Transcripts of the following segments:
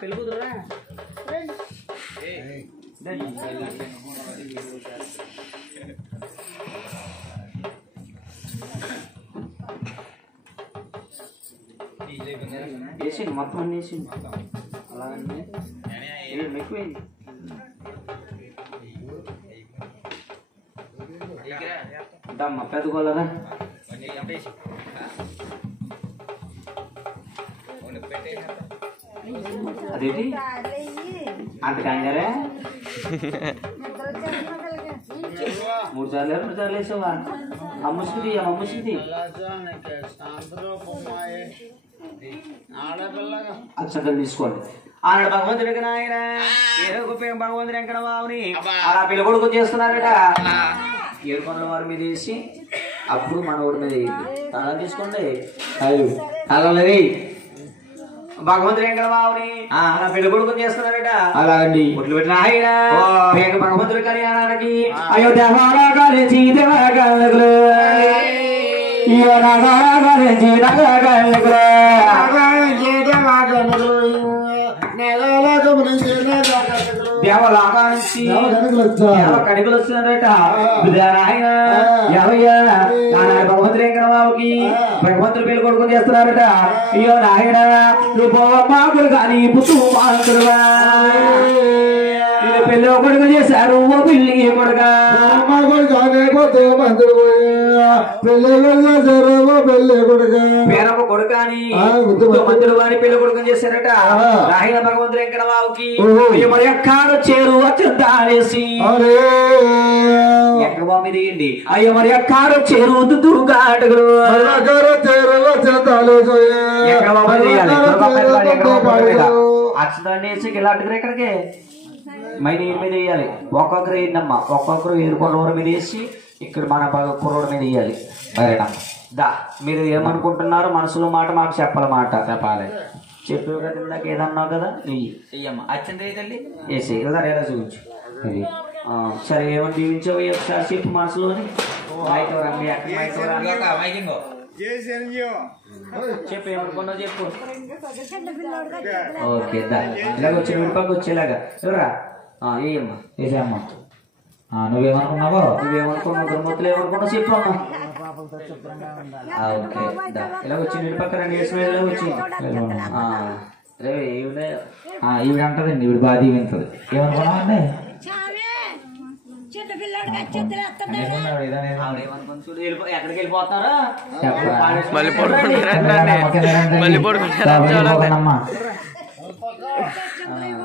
పెళ్లి కూతురా వేసింది మొత్తం అన్ని వేసింది అలాగండి ఎక్కువైంది దమ్మ పెద్దగోళ్ళరా అదేంటి అంత కంగారే 3 సార్లు వేసావా అమ్ముసుకుంది అక్షంతలు తీసుకోండి ఆనాడు భగవంతుడికి నాయన ఏదో గొప్ప భగవంతుడు వెంకట బాబుని అలా పిల్లకొడుకు చేస్తున్నారట 7 కొండల వారి మీద వేసి అప్పుడు మన ఊరి మీద అలా తీసుకోండి అలాగే భగవంతుడు వెంకట బాబుని అలా పిల్లకొడుకు చేస్తున్నారట అలాగండి ఒట్లు పెట్టిన ఆయన భగవంతుడి కళ్యాణానికి అయోధ్య దేవలాగా నుంచి కడిగలు వస్తున్నారట ఆయన భగవంతుడు వెంకట బాబుకి భగవంతుడు పెళ్లి కొడుకు చేస్తున్నారట అయ్యో నాయన నువ్వు పోవమ్మాకుడు కానీ పుట్టు మాకుడుగా పెళ్లి కొడుకు చేశారు ఓ పిల్లి కొడుగా పేరమ్మ కొడుకాని మంత్రులు వారి పెళ్లి కొడుకు చేశారట రాహిన భగవంతుడు వెంకట బాబుకి మరి ఎక్కడ చేరు వచ్చేసి ఎక్కడ బాబు దిగండి అయ్యో మరి ఎక్కడ చేరు దుర్గాటలు అక్షరాన్ని వేసి ఇలా అటుకురు ఎక్కడికి మైన్ నీరు మీద వేయాలి ఒక్కొక్కరు వేయండమ్మా ఒక్కొక్కరు 7 కొండల వరకు మీద వేసి ఇక్కడ మన కుర్రోడు మీద వేయాలి మరేనమ్మా దా మీరు ఏమనుకుంటున్నారు మనసులో మాట మాకు చెప్పాలి చెప్పేవి కదా ఇందాక ఏదన్నావు కదా చెయ్యమ్మా అచ్చంత తల్లి వేసి కదా ఎలా చూపించు సరే ఏమని దీవించావు ఒకసారి చెప్పు మనసులోని చెప్పు ఏమనుకున్నావు చెప్పు ఓకే దా ఇలాగ వచ్చిన విడిపాకు వచ్చేలాగా ఎవరా ఏమ్మా వేసేమ్మా నువ్వేమనుకున్నావో దుర్మూర్తులు ఏమనుకున్నావు చెప్పు అమ్మా ఓకే ఇలాగ వచ్చి నీటి పక్కన వేసుకునే వచ్చి ఈవిడ అంటదండి ఈవిడ బాధ వింటది ఏమనుకున్నావు అండి ఎక్కడికి వెళ్ళిపోతారా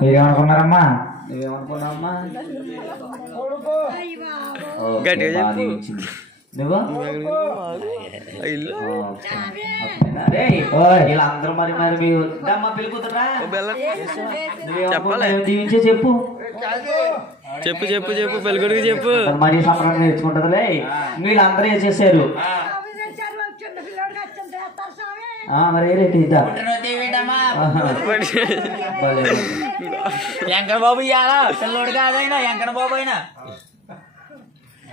మీరేమనుకున్నారమ్మా నువ్వేమనుకున్నావమ్మా నువ్వు వీళ్ళందరూ మరి మీరు పిలుపుతురా జీవించే చెప్పు పెళ్ళికొడుకు చెప్పు మనీ సంబరం నేర్చుకుంటదిలే వీళ్ళందరూ వేసేసారు మరి ఏ రేటు ఇద్దా వెంకట బాబు ఇయ్యాలా పిల్లోడు కాదైనా వెంకట బాబు అయినా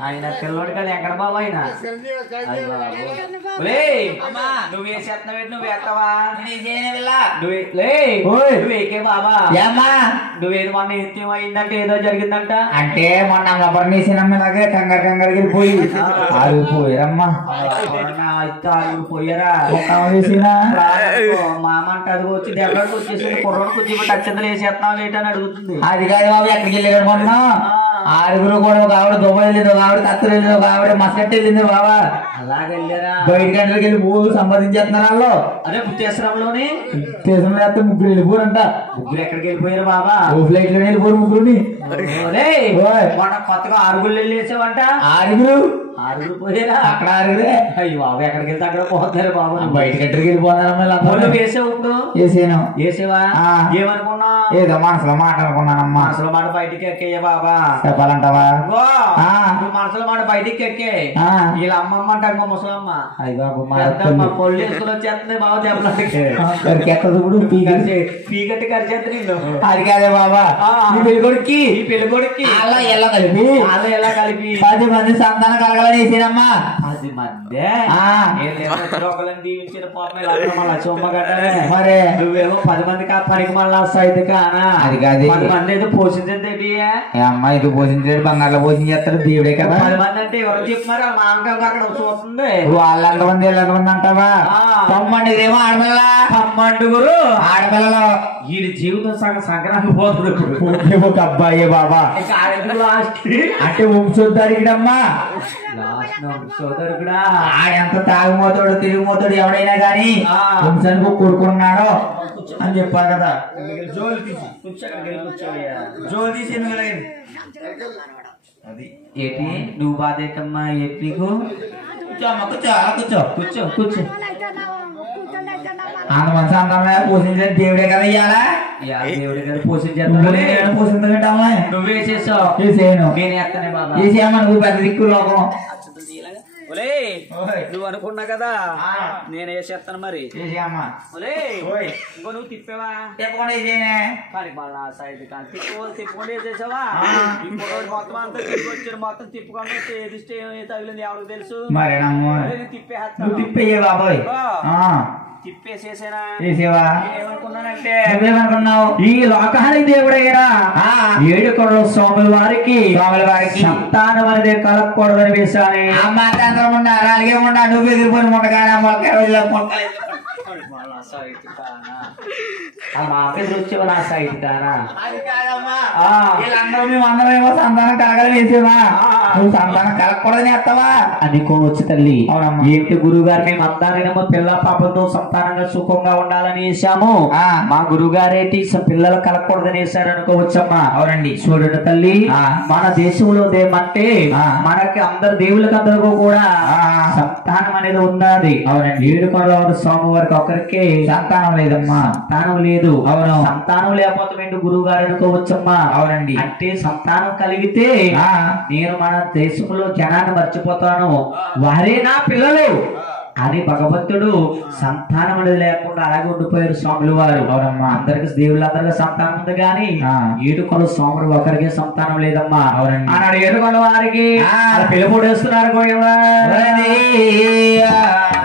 ఆయన పిల్లోడు కాదు వెంకట బాబు అయినా నువ్వు వేసేస్తున్నావు నువ్వు వేస్తావా నువ్వేకే బాబా నువ్వేది మొన్న నిత్యం అయిందంటే ఏదో జరిగిందంట అంటే మొన్న అపర్ణేసినమ్మలాగే కంగారు వెళ్ళిపోయి ఆగిపోయారమ్మా ఆగిపోయారా మామ అంటే అది వచ్చి దెబ్బకి వచ్చేసి కుర్రోడికి వచ్చి అచ్చంతలు వేసేస్తున్నావు ఏంటని అడుగుతుంది అది కాదు బాబు ఎక్కడికి వెళ్ళారు మొన్న 6 కూడా ఒక ఆవిడ దుబాయ్ వెళ్ళింది ఒక ఆవిడ కత్తర్ వెళ్ళింది ఒక ఆవిడ మస్కట్ వెళ్ళింది బాబా అలాగే వెళ్ళారా బయట గంటలకు వెళ్ళి మూడు సంపాదించేస్తున్నారు వాళ్ళు అదే పుట్టేశ్వరంలోనే పుట్టేశ్వరం ముగ్గురు వెళ్ళిపోరంట ముగ్గురు ఎక్కడికి వెళ్ళిపోయారు బాబా ఫ్లైట్ లో వెళ్ళిపోరు ముగ్గురుని మొన్న కొత్తగా 6 వెళ్ళేసావంట 6 పోయారా అక్కడ 6 అయ్యి బాబు ఎక్కడికి వెళ్తే అక్కడ పోతారు బాబు బయట గంటకి వెళ్ళిపోతారు వేసావు ఇప్పుడు వేసేవా ఏమనుకున్నా ఏదో మనసులో మాట అనుకున్నానమ్మా మనసులో మాట బయటికి ఎక్కేయ బాబా చెప్పాలంటావా మనసులో మాట బయటికి ఎక్కే వీళ్ళ అమ్మమ్మ అంటారు మా ముసలమ్మ అయ్యి బాబు పొల్లు వేసుకుని వచ్చేస్తుంది బాబు దెబ్బలు పీగట్టి ఖర్చేస్తా నిన్ను అది కాదే బాబా ఈ పెళ్లి కొడుక్కి అలా ఎలా కలిపి 10 మంది సంతానం కలగాలని వేసేనమ్మా అది మధ్య దీవించిన మరి నువ్వేమో 10 మందికి ఆ పనికి మళ్ళా అయితే కానా అది కాదు 10 మంది అయితే పోషించండి అమ్మా ఇది పోషించాడు బంగాళలో పోషించేస్తాడు దేవుడే కదా 10 మంది అంటే ఎవరు చెప్పారు మా అంకం అక్కడ చూస్తుంది వాళ్ళు ఎంతమంది వీళ్ళు ఎంతమంది అంటావా 9 ఇదేమో ఆడపిల్ల 12 ఆడపిల్లలు వీడి జీవితం సగం సంక్రాంతి పోతుంది ఒక అబ్బాయి బాబా అంటే వంశోద్ధరికుడమ్మా వంశోద్ధరికుడా ఆడెంత తాగుమోతాడు తిరిగిపోతాడు ఎవడైనా గాని వంశానికి కొడుకున్నాడో అని చెప్పారు కదా జోలు తీసి అది ఏంటి నువ్వు బాధ ఏంటమ్మా ఏంటి నీకు కూర్చో కూర్చో కూర్చో అంత మనసు అంతా పోషించే దేవుడే కదా ఇయ్యాలా దేవుడే కదా పోషించేస్తాను పోషించగట్టమ్మా నువ్వు వేసేసావు వేసేయను నేను వేస్తానే బాబా వేసేయమ్మా నువ్వు పెద్ద దిక్కు లోకం నువ్వు అనుకున్నా కదా నేను వేసేస్తాను మరి ఇంకో నువ్వు తిప్పేవా కానీ మళ్ళా సైడ్ కానీ తిప్పుకొని వేసేసావా మొత్తం అంతా తిప్పొచ్చారు మొత్తం తిప్పుకొని ఏది తగిలింది ఎవరికి తెలుసు తిప్పేయే బాబాయ్ తిప్పేసేసేనా ఏమనుకున్నానంటే ఈ లోకానికి దేవుడయ్యా 7 కొరల స్వాముల వారికి సంతానం అనేది కలగకూడదని వేశాను అలాగే ఉండా నువ్వు ఎదిరిపోయి ఉండగానే వచ్చేవా నా సైట్ కానా వీళ్ళందరూ మేమందరం ఏమో సంతానం కలగాలని వేసేవా నువ్వు సంతానం కలగకూడదని వేస్తావా అనుకోవచ్చు తల్లి ఏంటి గురువు గారు మేము అందరేమో పిల్ల పాపతో సంతానంగా సుఖంగా ఉండాలని వేసాము మా గురువు గారేంటి పిల్లలు కలగకూడదని వేశారు అనుకోవచ్చమ్మా అవునండి చూడండి తల్లి మన దేశంలో ఏమంటే మనకి అందరు దేవుళ్ళకి అందరికీ కూడా సంతానం అనేది ఉన్నది అవునండి 7 కొరల స్వామి వారికి ఒకరికి సంతానం లేదమ్మా సంతానం లేదు అవును సంతానం లేకపోతే గురువు గారు అనుకోవచ్చమ్మా అవునండి అంటే సంతానం కలిగితే నేను మన దేశంలో జనాన్ని మర్చిపోతాను వారే నా పిల్లలు అని భగవంతుడు సంతానం అనేది లేకుండా అలాగే ఉండిపోయారు స్వాములు వారు అవునమ్మా అందరికి దేవుళ్ళందరికీ సంతానం ఉంది కానీ 7 కొరల స్వాములు ఒకరికి సంతానం లేదమ్మా అవునండి అన్నాడు 7 కొరల వారికి పిలుపుడు వేస్తున్నారు గోయమ్మ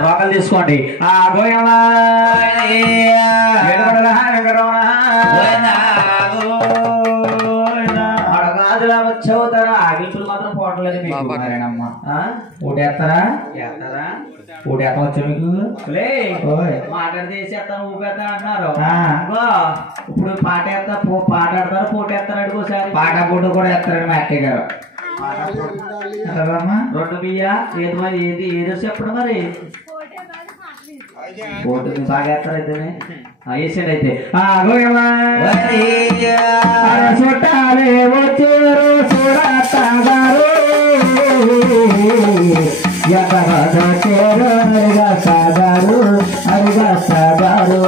రోకలు తీసుకోండి ఆ గోయమ్మ అడగాదులా వచ్చవుతారా ఆగితులు మాత్రం పోవట్లేదు ఊటేస్తారా ఊటేస్తా వచ్చా మీకు మాట్లాడితే వేసేస్తాను ఊపేస్తా అంటున్నారు ఇప్పుడు పాట వేస్తా పాట ఆడతారు పోటీ వేస్తారు అడుగుసారి పాట పోటీ కూడా వేస్తారండి మా అక్కయ్య గారు 2 బియ్య ఏది ఏదో చెప్పడం మరి పోటీ బాగా వేస్తారు అయితేనే వేసాడు అయితే చుట్టాలే వచ్చారు చూడతారు అరిగా సాగారు అరిగా సాగారు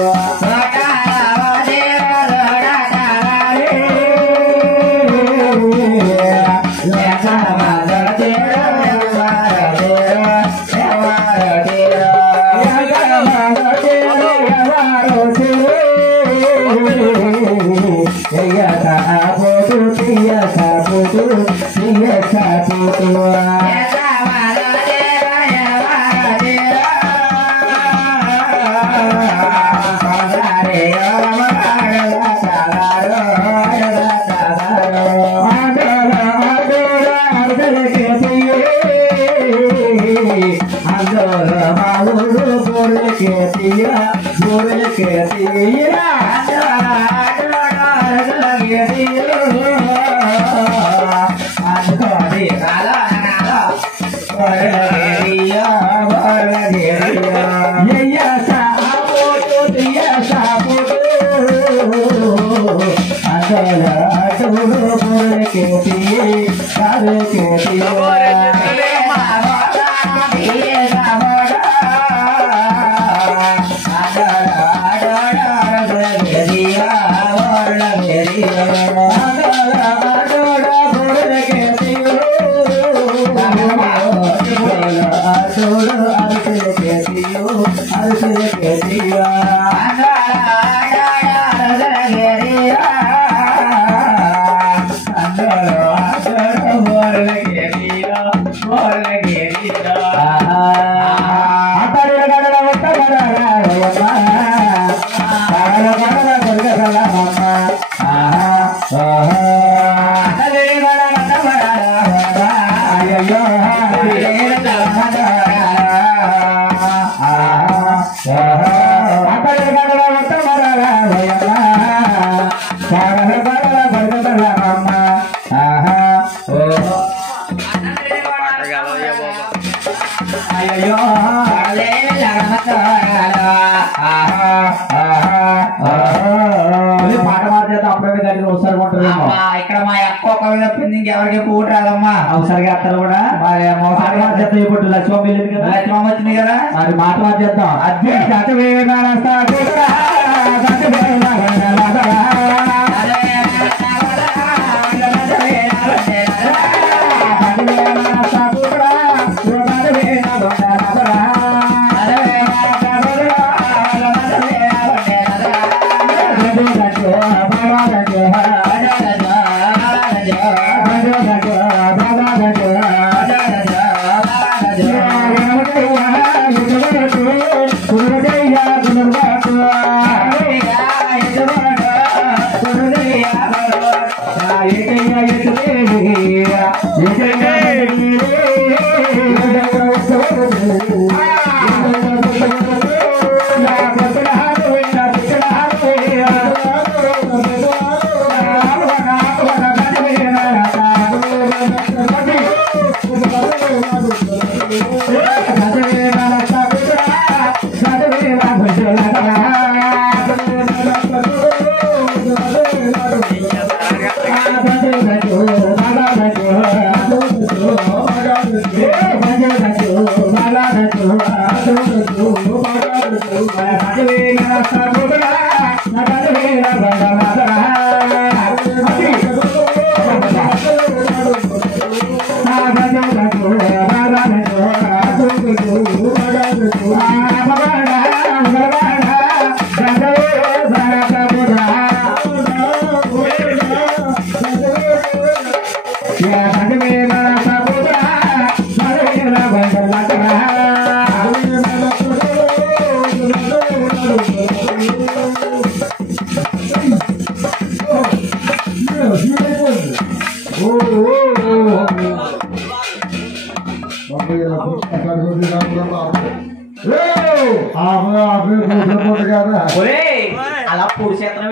ఎవరికి పూట రాదమ్మా అవసరంగా అత్తలు కూడా చెప్తాడు లక్ష్మమ్మ వెళ్ళింది కదా లక్ష్మమ్మ వచ్చింది కదా అది మాట చేద్దాం అలా పూడి చేత